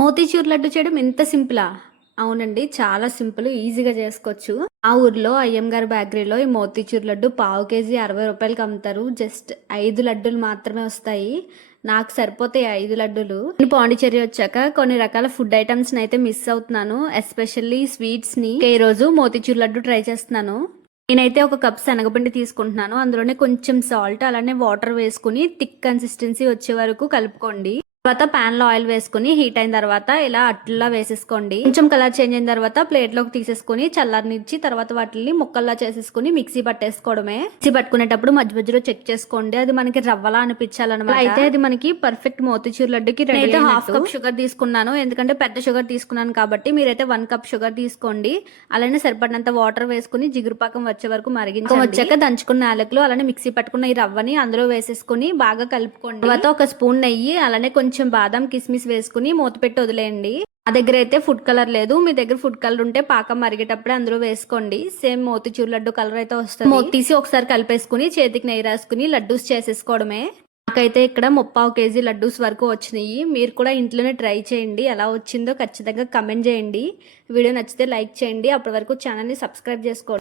మోతీచూర్ లడ్డు చేయడం ఎంత సింపులా? అవునండి. చాలా సింపుల్. ఈజీగా చేసుకోవచ్చు. ఆ ఊర్లో అయ్యంగార్ బేకరీలో ఈ మోతీచూర్ లడ్డు పావు కేజీ రూ. 60కి అమ్ముతారు. జస్ట్ 5 లడ్డూలు మాత్రమే వస్తాయి. నాకు సరిపోతాయి 5 లడ్డూలు. నేను పాండిచ్చేరి వచ్చాక కొన్ని రకాల ఫుడ్ ఐటమ్స్‌ని అయితే మిస్ అవుతున్నాను. ఎస్పెషల్లీ స్వీట్స్‌ని. ఈ రోజు మోతీచూర్ లడ్డు ట్రై చేస్తున్నాను. నేనైతే ఒక కప్ శనగపిండి తీసుకుంటున్నాను. అందులోనే కొంచెం సాల్ట్ అలానే వాటర్ వేసుకుని థిక్ కన్సిస్టెన్సీ వచ్చే వరకు కలుపుకోండి. తర్వాత పాన్ లో ఆయిల్ వేసుకుని హీట్ అయిన తర్వాత ఇలా అట్లా వేసేసుకోండి. కొంచెం కలర్ చేంజ్ అయిన తర్వాత ప్లేట్ లోకి తీసేసుకుని చల్లారనిచ్చి తర్వాత వాటిని ముక్కల్లా చేసేసుకుని మిక్సీ పట్టేసుకోవడమే. మిక్సీ పట్టుకునేటప్పుడు మధ్య మధ్యలో చెక్ చేసుకోండి, అది మనకి రవ్వలా అనిపించాలన్నమాట. అయితే అది మనకి పర్ఫెక్ట్ మోతీచూర్ లడ్డుకి రెడీ. అయితే హాఫ్ కప్ షుగర్ తీసుకున్నాను, ఎందుకంటే పెద్ద షుగర్ తీసుకున్నాను కాబట్టి. మీరైతే 1 కప్ షుగర్ తీసుకోండి. అలానే సరిపడినంత వాటర్ వేసుకుని జిగురు పాకం వచ్చే వరకు మరిగించండి. వచ్చాక దంచుకున్న యాలకులు అలానే మిక్సీ పట్టుకున్న ఈ రవ్వని అందులో వేసేసుకుని బాగా కలుపుకోండి. తర్వాత ఒక స్పూన్ నెయ్యి అలానే కొంచెం బాదం కిస్మిస్ వేసుకుని మూత పెట్టి వదిలేయండి. నా దగ్గర అయితే ఫుడ్ కలర్ లేదు, మీ దగ్గర ఫుడ్ కలర్ ఉంటే పాకం మరిగేటప్పుడే అందులో వేసుకోండి. సేమ్ మోతీచూర్ లడ్డు కలర్ అయితే వస్తుంది. మూత తీసి ఒకసారి కలిపేసుకుని చేతికి నెయ్యి రాసుకుని లడ్డూస్ చేసేసుకోవడమే. నాకైతే ఇక్కడ 3/4 కేజీ లడ్డూస్ వరకు వచ్చినాయి. మీరు కూడా ఇంట్లోనే ట్రై చేయండి. ఎలా వచ్చిందో ఖచ్చితంగా కమెంట్ చేయండి. వీడియో నచ్చితే లైక్ చేయండి. అప్పటి వరకు ఛానల్ని సబ్స్క్రైబ్ చేసుకోండి.